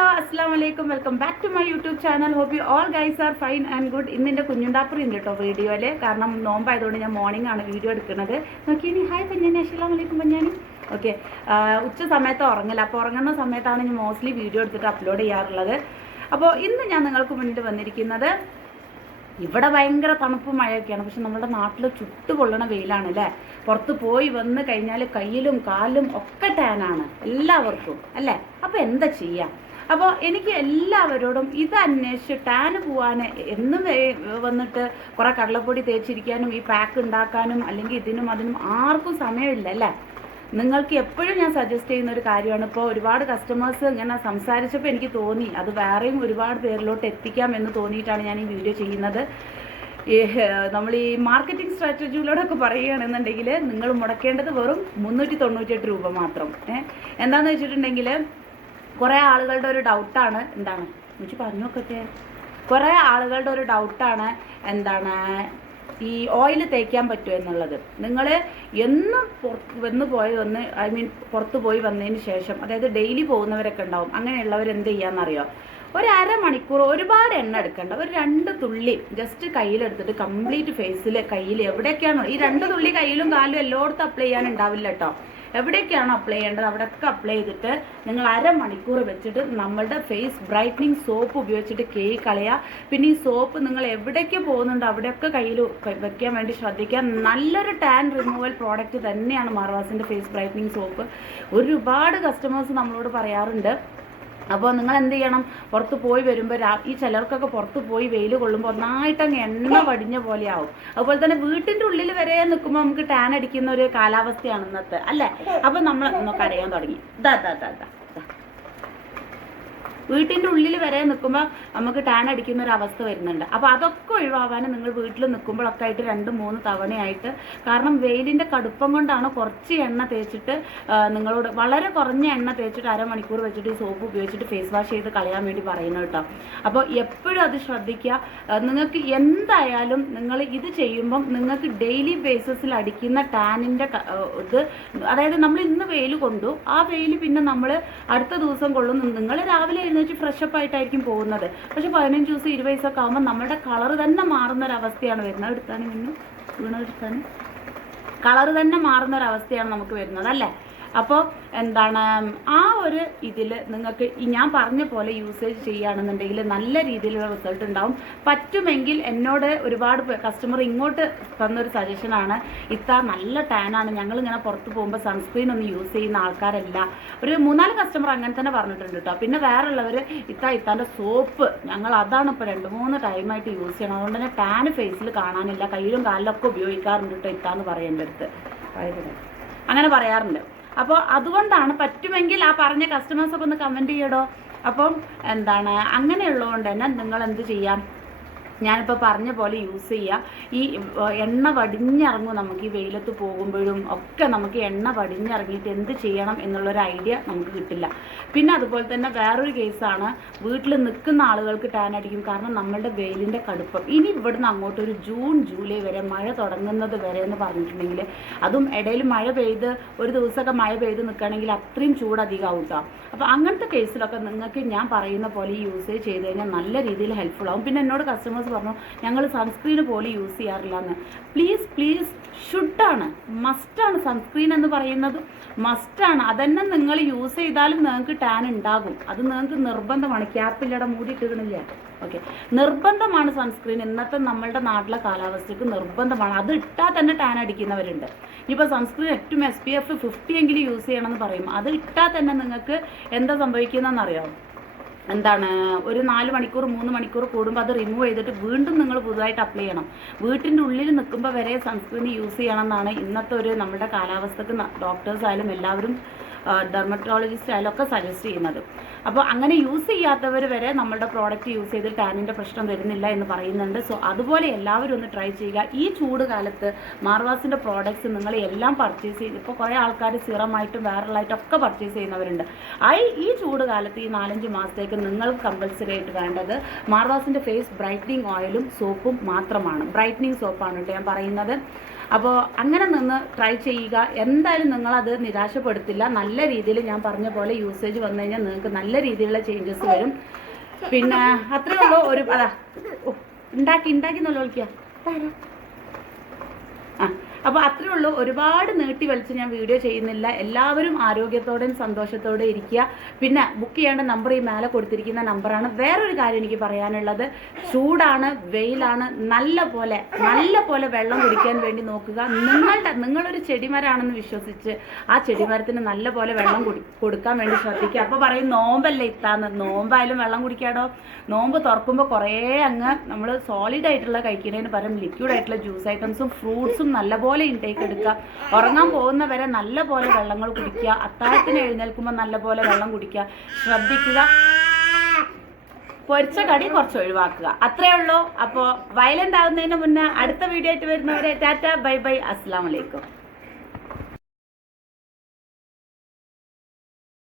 Hello അസ്സാം വലൈക്കും welcome back to my YouTube channel. Hope you all guys are fine and good. ഇന്നെൻ്റെ കുഞ്ഞുണ്ടാപ്പുറി ഉണ്ട് കേട്ടോ വീഡിയോയിൽ. കാരണം നോമ്പായതുകൊണ്ട് ഞാൻ മോർണിംഗ് ആണ് വീഡിയോ എടുക്കുന്നത്. നോക്കിയിനി ഹായ് പഞ്ഞാനി, അസ്സലാമു അലൈക്കും പഞ്ഞാനി. ഓക്കെ, ഉച്ച സമയത്ത് ഉറങ്ങില്ല, അപ്പോൾ ഉറങ്ങുന്ന സമയത്താണ് ഞാൻ മോസ്റ്റ്ലി വീഡിയോ എടുത്തിട്ട് അപ്ലോഡ് ചെയ്യാറുള്ളത്. അപ്പോൾ ഇന്ന് ഞാൻ നിങ്ങൾക്ക് മുന്നിൽ വന്നിരിക്കുന്നത്, ഇവിടെ ഭയങ്കര തണുപ്പും മഴയൊക്കെയാണ്, പക്ഷെ നമ്മുടെ നാട്ടിൽ ചുട്ടുപൊള്ളണ വെയിലാണ് അല്ലേ. പുറത്ത് പോയി വന്ന് കഴിഞ്ഞാൽ കയ്യിലും കാലിലും ഒക്കെ ടാനാണ് എല്ലാവർക്കും അല്ലേ. അപ്പോൾ എന്താ ചെയ്യാം? അപ്പോൾ എനിക്ക് എല്ലാവരോടും ഇത് അന്വേഷിച്ച് ടാന് പോകാൻ എന്നും വന്നിട്ട് കുറേ കടലപ്പൊടി തേച്ചിരിക്കാനും ഈ പാക്ക് ഉണ്ടാക്കാനും അല്ലെങ്കിൽ ഇതിനും അതിനും ആർക്കും സമയമില്ല അല്ലേ. നിങ്ങൾക്ക് എപ്പോഴും ഞാൻ സജസ്റ്റ് ചെയ്യുന്ന ഒരു കാര്യമാണ്. ഇപ്പോൾ ഒരുപാട് കസ്റ്റമേഴ്സ് ഇങ്ങനെ സംസാരിച്ചപ്പോൾ എനിക്ക് തോന്നി അത് വേറെയും ഒരുപാട് പേരിലോട്ട് എത്തിക്കാം എന്ന് തോന്നിയിട്ടാണ് ഞാൻ ഈ വീഡിയോ ചെയ്യുന്നത്. നമ്മൾ ഈ മാർക്കറ്റിംഗ് സ്ട്രാറ്റജിയിലൂടെയൊക്കെ പറയുകയാണെന്നുണ്ടെങ്കിൽ നിങ്ങൾ മുടക്കേണ്ടത് വെറും 398 രൂപ മാത്രം. എന്താണെന്ന് വെച്ചിട്ടുണ്ടെങ്കിൽ കുറേ ആളുകളുടെ ഒരു ഡൗട്ടാണ്, എന്താണ് എനിക്ക് പറഞ്ഞു നോക്കട്ടെ, കുറേ ആളുകളുടെ ഒരു ഡൗട്ടാണ് എന്താണ് ഈ ഓയിൽ തേക്കാൻ പറ്റുമോ എന്നുള്ളത്. നിങ്ങൾ എന്നും പുറത്ത് പോയി വന്നതിന് ശേഷം, അതായത് ഡെയിലി പോകുന്നവരൊക്കെ ഉണ്ടാവും, അങ്ങനെയുള്ളവർ എന്ത് ചെയ്യാമെന്നറിയോ, ഒരു അരമണിക്കൂർ ഒരുപാട് എണ്ണ എടുക്കണ്ട, ഒരു 2 തുള്ളി ജസ്റ്റ് കയ്യിലെടുത്തിട്ട് കംപ്ലീറ്റ് ഫേസിൽ കയ്യിൽ എവിടെയൊക്കെയാണോ ഈ 2 തുള്ളി കയ്യിലും കാലും എല്ലായിടത്തും അപ്ലൈ ചെയ്യാനുണ്ടാവില്ല കേട്ടോ. എവിടേക്കാണോ അപ്ലൈ ചെയ്യേണ്ടത് അവിടെയൊക്കെ അപ്ലൈ ചെയ്തിട്ട് നിങ്ങൾ അരമണിക്കൂർ വെച്ചിട്ട് നമ്മളുടെ ഫേസ് ബ്രൈറ്റനിങ് സോപ്പ് ഉപയോഗിച്ചിട്ട് കേക്ക് കളയുക. പിന്നെ ഈ സോപ്പ് നിങ്ങൾ എവിടേക്ക് പോകുന്നുണ്ടോ അവിടെയൊക്കെ കയ്യിൽ വെക്കാൻ വേണ്ടി ശ്രദ്ധിക്കുക. നല്ലൊരു ടാൻ റിമൂവൽ പ്രോഡക്റ്റ് തന്നെയാണ് മാർവാസിൻ്റെ ഫേസ് ബ്രൈറ്റനിങ് സോപ്പ്. ഒരുപാട് കസ്റ്റമേഴ്സ് നമ്മളോട് പറയാറുണ്ട്. അപ്പോൾ നിങ്ങൾ എന്ത് ചെയ്യണം, പുറത്ത് പോയി വരുമ്പോൾ ഈ ചിലർക്കൊക്കെ പുറത്ത് പോയി വെയിൽ കൊള്ളുമ്പോൾ ഒന്നായിട്ടങ്ങ് എണ്ണ വടിഞ്ഞ പോലെ ആവും. അതുപോലെ തന്നെ വീട്ടിൻ്റെ ഉള്ളിൽ വരെ നിൽക്കുമ്പോൾ നമുക്ക് ടാൻ അടിക്കുന്ന ഒരു കാലാവസ്ഥയാണ് ഇന്നത്തെ അല്ലേ. അപ്പോൾ നമ്മൾ ഒന്നൊക്കെ അറിയാൻ തുടങ്ങി. വീട്ടിൻ്റെ ഉള്ളിൽ വരെ നിൽക്കുമ്പോൾ നമുക്ക് ടാൻ അടിക്കുന്ന ഒരു അവസ്ഥ വരുന്നുണ്ട്. അപ്പോൾ അതൊക്കെ ഒഴിവാകാൻ നിങ്ങൾ വീട്ടിൽ നിൽക്കുമ്പോഴൊക്കെ ആയിട്ട് 2-3 തവണയായിട്ട്, കാരണം വെയിലിൻ്റെ കടുപ്പം കൊണ്ടാണ് കുറച്ച് എണ്ണ തേച്ചിട്ട് നിങ്ങളോട് വളരെ കുറഞ്ഞ എണ്ണ തേച്ചിട്ട് അരമണിക്കൂർ വെച്ചിട്ട് ഈ സോപ്പ് ഉപയോഗിച്ചിട്ട് ഫേസ് വാഷ് ചെയ്ത് കളയാൻ വേണ്ടി പറയുന്നത് കേട്ടോ. അപ്പോൾ എപ്പോഴും അത് ശ്രദ്ധിക്കുക. നിങ്ങൾക്ക് എന്തായാലും നിങ്ങൾ ഇത് ചെയ്യുമ്പം നിങ്ങൾക്ക് ഡെയിലി ബേസിസിൽ അടിക്കുന്ന ടാനിൻ്റെ ഇത്, അതായത് നമ്മൾ ഇന്ന് വെയിൽ കൊണ്ടു, ആ വെയിൽ പിന്നെ നമ്മൾ അടുത്ത ദിവസം കൊള്ളുന്നു. നിങ്ങൾ രാവിലെ ഫ്രഷപ്പ് ആയിട്ടായിരിക്കും പോകുന്നത്, പക്ഷെ 15 ദിവസം 20 ദിവസമൊക്കെ ആകുമ്പോൾ നമ്മുടെ കളർ തന്നെ മാറുന്നൊരവസ്ഥയാണ് വരുന്നത്. എടുത്താൻ കളർ തന്നെ മാറുന്നൊരവസ്ഥയാണ് നമുക്ക് വരുന്നത് അല്ലേ. അപ്പോൾ എന്താണ് ആ ഒരു ഇതിൽ നിങ്ങൾക്ക് ഞാൻ പറഞ്ഞ പോലെ യൂസേജ് ചെയ്യുകയാണെന്നുണ്ടെങ്കിൽ നല്ല രീതിയിലുള്ള റിസൾട്ട് ഉണ്ടാവും. പറ്റുമെങ്കിൽ എന്നോട് ഒരുപാട് കസ്റ്റമർ ഇങ്ങോട്ട് തന്നൊരു സജഷനാണ്, ഇത്ത നല്ല ടാനാണ്, ഞങ്ങളിങ്ങനെ പുറത്ത് പോകുമ്പോൾ സൺസ്ക്രീൻ ഒന്നും യൂസ് ചെയ്യുന്ന ആൾക്കാരല്ല. ഒരു 3-4 കസ്റ്റമർ അങ്ങനെ തന്നെ പറഞ്ഞിട്ടുണ്ട് കേട്ടോ. പിന്നെ വേറെയുള്ളവർ ഇത്താൻ്റെ സോപ്പ് ഞങ്ങൾ അതാണ് ഇപ്പോൾ 2-3 ടൈമായിട്ട് യൂസ് ചെയ്യണം, അതുകൊണ്ട് തന്നെ ടാൻ ഫേസിൽ കാണാനില്ല, കയ്യിലും കാലിലൊക്കെ ഉപയോഗിക്കാറുണ്ട് കേട്ടോ ഇത്താന്ന് പറയും എൻ്റെ അടുത്ത്, അങ്ങനെ പറയാറുണ്ട്. അപ്പോൾ അതുകൊണ്ടാണ്, പറ്റുമെങ്കിൽ ആ പറഞ്ഞ കസ്റ്റമേഴ്സൊക്കെ ഒന്ന് കമൻറ്റ് ചെയ്യടോ. അപ്പം എന്താണ് അങ്ങനെയുള്ളതുകൊണ്ട് തന്നെ നിങ്ങൾ എന്ത് ചെയ്യാം, ഞാനിപ്പോൾ പറഞ്ഞ പോലെ യൂസ് ചെയ്യുക. ഈ എണ്ണ വടിഞ്ഞിറങ്ങും നമുക്ക് ഈ വെയിലത്ത് പോകുമ്പോഴും ഒക്കെ നമുക്ക് എണ്ണ വടിഞ്ഞിറങ്ങിയിട്ട് എന്ത് ചെയ്യണം എന്നുള്ളൊരു ഐഡിയ നമുക്ക് കിട്ടില്ല. പിന്നെ അതുപോലെ തന്നെ വേറൊരു കേസാണ്, വീട്ടിൽ നിൽക്കുന്ന ആളുകൾക്ക് ടാൻ അടിക്കും, കാരണം നമ്മളുടെ വെയിലിൻ്റെ കടുപ്പം. ഇനി ഇവിടുന്ന് അങ്ങോട്ട് ഒരു ജൂൺ ജൂലൈ വരെ മഴ തുടങ്ങുന്നത് വരെ എന്ന് പറഞ്ഞിട്ടുണ്ടെങ്കിൽ, അതും ഇടയിൽ മഴ പെയ്ത് ഒരു ദിവസമൊക്കെ മഴ പെയ്ത് നിൽക്കുകയാണെങ്കിൽ അത്രയും ചൂടധികമാവും കേട്ടോ. അപ്പോൾ അങ്ങനത്തെ കേസിലൊക്കെ നിങ്ങൾക്ക് ഞാൻ പറയുന്ന പോലെ ഈ യൂസേജ് ചെയ്ത് കഴിഞ്ഞാൽ നല്ല രീതിയിൽ ഹെൽപ്ഫുൾ ആവും. പിന്നെ എന്നോട് കസ്റ്റമേഴ്സ് പറഞ്ഞു ഞങ്ങൾ സൺസ്ക്രീൻ പോലും യൂസ് ചെയ്യാറില്ല എന്ന്. പ്ലീസ് ഷുഡാണ്, മസ്റ്റാണ്. സൺസ്ക്രീൻ എന്ന് പറയുന്നത് മസ്റ്റാണ്. അതന്നെ നിങ്ങൾ യൂസ് ചെയ്താലും നിങ്ങൾക്ക് ടാൻ ഉണ്ടാകും, അത് നിങ്ങൾക്ക് നിർബന്ധമാണ്. ക്യാപ്പില്ലട മൂടിയിട്ടിരുന്നില്ല. ഓക്കെ, നിർബന്ധമാണ് സൺസ്ക്രീൻ. ഇന്നത്തെ നമ്മളുടെ നാട്ടിലെ കാലാവസ്ഥയ്ക്ക് നിർബന്ധമാണ്. അത് ഇട്ടാൽ തന്നെ ടാൻ അടിക്കുന്നവരുണ്ട്. ഇപ്പോൾ സൺസ്ക്രീൻ ഏറ്റവും SPF 50 എങ്കിലും യൂസ് ചെയ്യണമെന്ന് പറയും. അത് ഇട്ടാൽ തന്നെ നിങ്ങൾക്ക് എന്താ സംഭവിക്കുന്നതെന്നറിയാമോ, എന്താണ് ഒരു 4 മണിക്കൂർ 3 മണിക്കൂർ കൂടുമ്പോൾ അത് റിമൂവ് ചെയ്തിട്ട് വീണ്ടും നിങ്ങൾ പുതുതായിട്ട് അപ്ലൈ ചെയ്യണം. വീട്ടിൻ്റെ ഉള്ളിൽ നിൽക്കുമ്പോൾ വരെ സൺസ്ക്രീൻ യൂസ് ചെയ്യണം എന്നാണ് ഇന്നത്തെ ഒരു നമ്മുടെ കാലാവസ്ഥക്ക് ഡോക്ടേഴ്സ് ആയാലും എല്ലാവരും ഡെർമറ്റോളജിസ്റ്റ് ആയാലും ഒക്കെ സജസ്റ്റ് ചെയ്യുന്നത്. അപ്പോൾ അങ്ങനെ യൂസ് ചെയ്യാത്തവർ വരെ നമ്മളുടെ പ്രോഡക്റ്റ് യൂസ് ചെയ്ത് ടാനിൻ്റെ പ്രശ്നം വരുന്നില്ല എന്ന് പറയുന്നുണ്ട്. സോ അതുപോലെ എല്ലാവരും ഒന്ന് ട്രൈ ചെയ്യുക. ഈ ചൂട് കാലത്ത് മാർവാസിൻ്റെ പ്രോഡക്റ്റ്സ് നിങ്ങൾ എല്ലാം പർച്ചേസ് ചെയ്ത്, ഇപ്പോൾ കുറേ ആൾക്കാർ സിറമായിട്ടും വൈറലായിട്ടൊക്കെ പർച്ചേസ് ചെയ്യുന്നവരുണ്ട്. ഈ ചൂട് കാലത്ത് ഈ 4-5 മാസത്തേക്ക് നിങ്ങൾക്ക് കമ്പൽസറി ആയിട്ട് വേണ്ടത് മാർവാസിൻ്റെ ഫേസ് ബ്രൈറ്റനിങ് ഓയിലും സോപ്പും മാത്രമാണ്. ബ്രൈറ്റനിങ് സോപ്പാണ് കേട്ടോ ഞാൻ പറയുന്നത്. അപ്പോൾ അങ്ങനെ നിന്ന് ട്രൈ ചെയ്യുക. എന്തായാലും നിങ്ങളത് നിരാശപ്പെടുത്തില്ല. നല്ല രീതിയിൽ ഞാൻ പറഞ്ഞ പോലെ യൂസേജ് വന്നു കഴിഞ്ഞാൽ നിങ്ങൾക്ക് നല്ല രീതിയിലുള്ള ചേഞ്ചസ് വരും. പിന്നെ അത്രയേ ഉള്ളൂ. ഒരു ഉണ്ടാക്കി നല്ല വിളിക്കുക. അപ്പോൾ അത്രയേ ഉള്ളൂ. ഒരുപാട് നീട്ടി വലിച്ച് ഞാൻ വീഡിയോ ചെയ്യുന്നില്ല. എല്ലാവരും ആരോഗ്യത്തോടെയും സന്തോഷത്തോടെ ഇരിക്കുക. പിന്നെ ബുക്ക് ചെയ്യേണ്ട നമ്പർ ഈ മേലെ കൊടുത്തിരിക്കുന്ന നമ്പറാണ്. വേറൊരു കാര്യം എനിക്ക് പറയാനുള്ളത്, ചൂടാണ്, വെയിലാണ്, നല്ല പോലെ വെള്ളം കുടിക്കാൻ വേണ്ടി നോക്കുക. നിങ്ങളൊരു ചെടിമരമാണെന്ന് വിശ്വസിച്ച് ആ ചെടിമരത്തിന് നല്ല പോലെ വെള്ളം കൊടുക്കാൻ വേണ്ടി ശ്രദ്ധിക്കുക. അപ്പോൾ പറയും നോമ്പല്ലേ ഇത്താന്ന്. നോമ്പായാലും വെള്ളം കുടിക്കാടോ. നോമ്പ് തുറക്കുമ്പോൾ കുറേ അങ്ങ് നമ്മൾ സോളിഡ് ആയിട്ടുള്ള കഴിക്കുന്നതിന് പകരം ലിക്വിഡ് ആയിട്ടുള്ള ജ്യൂസ് ഐറ്റംസും ഫ്രൂട്ട്സും നല്ലപോലെ ഇൻടേക്ക് എടുക്കുക. ഉറങ്ങാൻ പോകുന്നവരെ നല്ല പോലെ വെള്ളങ്ങൾ കുടിക്കുക. അത്താഴത്തിന് എഴുന്നേൽക്കുമ്പോൾ നല്ല പോലെ വെള്ളം കുടിക്കുക. ശ്രദ്ധിക്കുക. പൊരിച്ച കടി കുറച്ച് ഒഴിവാക്കുക. അത്രയേ ഉള്ളൂ. അപ്പോൾ വയലന്റ് ആവുന്നതിന് മുന്നേ അടുത്ത വീഡിയോ ആയിട്ട് വരുന്നവരെ ടാറ്റ, ബൈ ബൈ, അസ്സലാമു അലൈക്കും.